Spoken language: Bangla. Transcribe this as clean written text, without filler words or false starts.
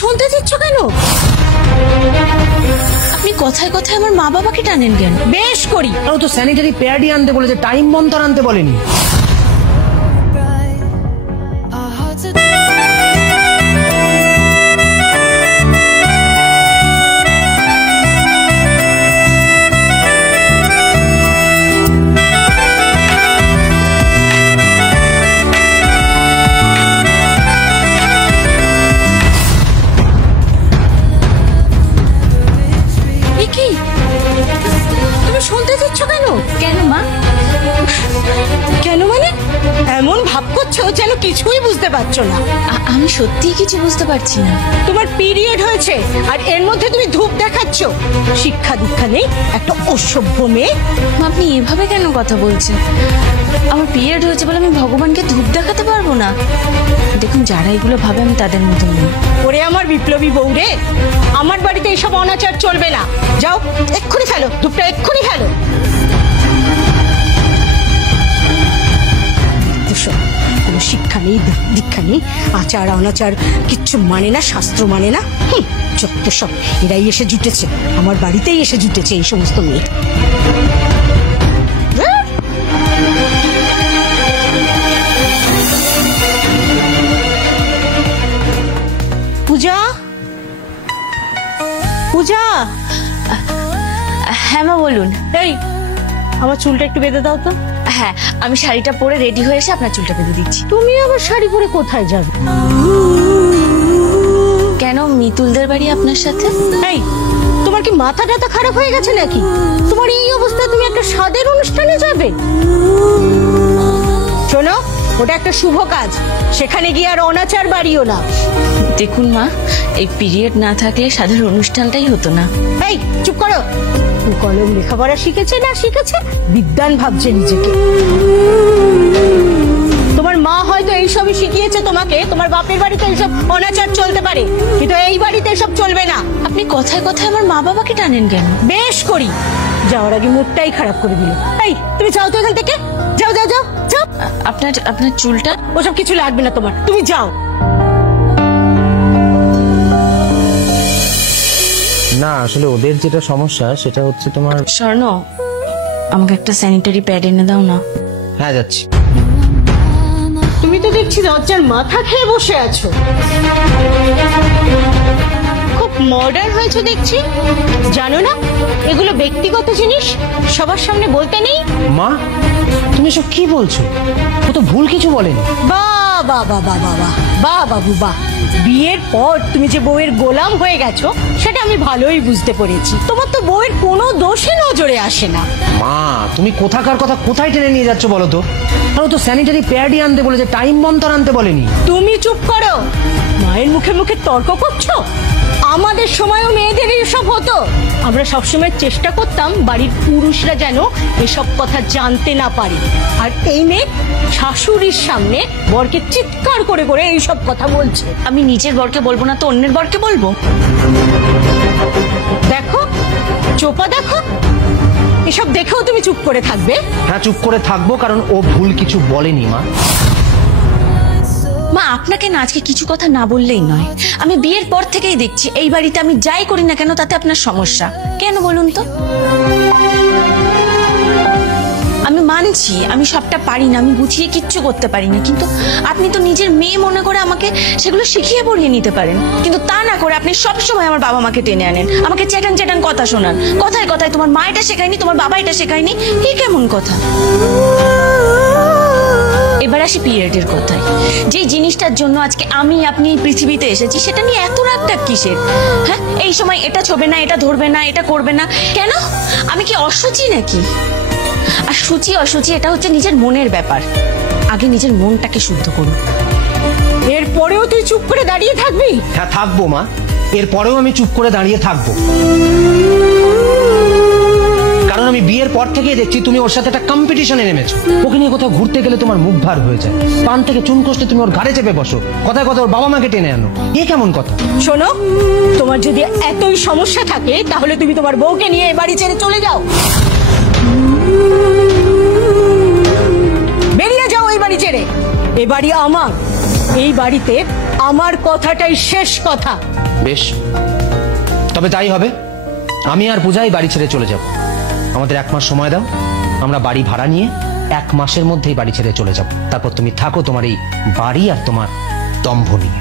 শুনতে দিচ্ছ কেন? আপনি কথায় কথায় আমার মা বাবাকে টানেন কেন? বেশ করি। ও তো স্যানিটারি প্যাডই আনতে বলেছে, টাইম মন্ত্র আনতে বলেনি। তুমি শুনতে দিচ্ছ কেন? কেন মা? কেন মানে এমন ভাব করছো যেন কিছুই বুঝতে পারছো না। আমি সত্যিই কিছু বুঝতে পারছি না। তোমার পিরিয়ড হয়েছে আর এর মধ্যে তুমি ধূপ দেখাচ্ছ। শিক্ষা দীক্ষা নেই, একটা অসভ্য মেয়ে। আপনি এভাবে কেন কথা বলছেন? আমার পিরিয়ড হয়েছে বলে আমি ভগবানকে ধূপ দেখাতে পারবো না? দেখুন, যারা এগুলো ভাবে আমি তাদের মতো নই। ওরে আমার বিপ্লবী বউ রে, আমার বাড়িতে এইসব অনাচার চলবে না। যাও এক্ষুনি ফেলো ধূপটা, এক্ষুনি ফেলো। কোনো শিক্ষা নেই, দীক্ষা নেই, আচার অনাচার কিচ্ছু মানে না, শাস্ত্র মানে না। যত সব এরাই এসে জুটেছে, আমার বাড়িতেই এসে জুটেছে এই সমস্ত মেয়ে। পূজা, পূজা। হ্যাঁ মা বলুন। এই আমার চুলটা একটু বেঁধে দাও তো। হ্যাঁ, আমি শাড়িটা পরে রেডি হয়ে এসে আপনার চুলটা বেঁধে দিচ্ছি। তুমি আবার শাড়ি পরে কোথায় যাবে? কেন, মিতুলদের বাড়ি আপনার সাথে? এই তোমার কি মাথা টাথা খারাপ হয়ে গেছে নাকি? তোমার এই অবস্থায় তুমি একটা স্বাদের অনুষ্ঠানে যাবে? শোনো, ওটা একটা শুভ কাজ, সেখানে গিয়ে আর অনাচার বাড়িও না। দেখুন মা, এই পিরিয়ড না থাকলে সাধারণ অনুষ্ঠানটাই হতো না। এই চুপ করো। কলম লেখাপড়া শিখেছে না শিখেছে, বিদ্বান ভাবছে নিজেকে। তোমার মা হয়তো এইসবই শিখিয়েছে তোমাকে, তোমার বাপের বাড়িতে এইসব অনাচার চলতে পারে, কিন্তু এই বাড়িতে এসব চলবে না। আপনি কথায় কথায় আমার মা বাবাকে টানেন কেন? বেশ করি, যাওয়ার আগে মুডটাই খারাপ করে দিল। এই তুমি যাও তো এখান থেকে, যাও যাও যাও যাও। আপনার চুলটা? ওসব কিছু লাগবে না তোমার, তুমি যাও। না, আসলে ওদের যেটা সমস্যা সেটা হচ্ছে তোমার। স্বর্ণ, আমাকে একটা স্যানিটারি প্যাড এনে দাও না। হ্যাঁ যাচ্ছি। তুমি তো দেখছি লজ্জার মাথা খেয়ে বসে আছো। খুব মডার্ন হয়েছে দেখছি। জানো না এগুলো ব্যক্তিগত জিনিস, সবার সামনে বলতে নেই। মা, তুমি সব কি বলছো? ও তো ভুল কিছু বলেনি। বাহ বাহ বাহ বাহ বাহ বাহ বাবু বাহ। বিয়ের পর তুমি যে বউয়ের গোলাম হয়ে গেছো সেটা আমি ভালোই বুঝতে পেরেছি। তোমার তো বউয়ের কোনো দোষই নজরে আসে না। মা, তুমি কোথাকার কথা কোথায় টেনে নিয়ে যাচ্ছ বলো তো? আর ও তো স্যানিটারি প্যাডই আনতে বলেছে, টাইম মন্ত্র আনতে বলেনি। তুমি চুপ করো। মায়ের মুখে মুখে তর্ক করছো। আমাদের সময়ও মেয়েদের এসব হতো। আমরা সবসময় চেষ্টা করতাম বাড়ির পুরুষরা যেন এসব কথা জানতে না পারে। আর এই মেয়ে শাশুড়ির সামনে বরকে চিৎকার করে করে এইসব কথা বলছে। আমি নিজের বরকে বলবো না তো অন্যের বরকে বলবো? দেখো চোপা, দেখো এসব দেখেও তুমি চুপ করে থাকবে? হ্যাঁ চুপ করে থাকবো, কারণ ও ভুল কিছু বলেনি। মা, মা আপনাকে না আজকে কিছু কথা না বললেই নয়। আমি বিয়ের পর থেকেই দেখছি এই বাড়িতে আমি যাই করি না কেন তাতে আপনার সমস্যা কেন বলুন তো? আমি মানছি আমি সবটা পারি না, আমি গুছিয়ে কিচ্ছু করতে পারি না, কিন্তু আপনি তো নিজের মেয়ে মনে করে আমাকে সেগুলো শিখিয়ে পড়িয়ে নিতে পারেন। কিন্তু তা না করে আপনি সবসময় আমার বাবা মাকে টেনে আনেন, আমাকে চ্যাটান চ্যাটান কথা শোনান। কথায় কথায় তোমার মা এটা শেখায়নি, তোমার বাবা এটা শেখায়নি, এই কেমন কথা? এবার আসি পিরিয়ডের কথায়। যে জিনিসটার জন্য আজকে আমি আপনি এই পৃথিবীতে এসেছি সেটা নিয়ে এত রাগটা কিসের? হ্যাঁ, এই সময় এটা ছবে না, এটা ধরবে না, এটা করবে না কেন? আমি কি অসুচি নাকি? আর সূচি অসুচি এটা হচ্ছে নিজের মনের ব্যাপার। আগে নিজের মনটাকে শুদ্ধ করুন। এরপরেও তুই চুপ করে দাঁড়িয়ে থাকবি? হ্যাঁ থাকবো মা, এরপরেও আমি চুপ করে দাঁড়িয়ে থাকবো, কারণ আমি বিয়ের পর থেকেই দেখছি তুমি ওর সাথে একটা কম্পিটিশনে নেমেছো। ওকে নিয়ে কোথাও ঘুরতে গেলে তোমার মুখ ভার হয়ে যায়, পান থেকে চুন কষলে তুমি ওর ঘাড়ে চেপে বসো, কথায় কথা ওর বাবা মাকে টেনে আনো। এ কেমন কথা? শোনো, তোমার যদি এতই সমস্যা থাকে তাহলে তুমি তোমার বউকে নিয়ে এ বাড়ি ছেড়ে চলে যাও। বেরিয়ে যাও এই বাড়ি ছেড়ে। এ বাড়ি আমার, এই বাড়িতে আমার কথাটাই শেষ কথা। বেশ, তবে তাই হবে। আমি আর পূজাই বাড়ি ছেড়ে চলে যাব। আমাদের 1 মাস সময় দাও, আমরা বাড়ি ভাড়া নিয়ে 1 মাসের মধ্যেই বাড়ি ছেড়ে চলে যাব। তারপর তুমি থাকো তোমার এই বাড়ি আর তোমার দম্ভ নিয়ে।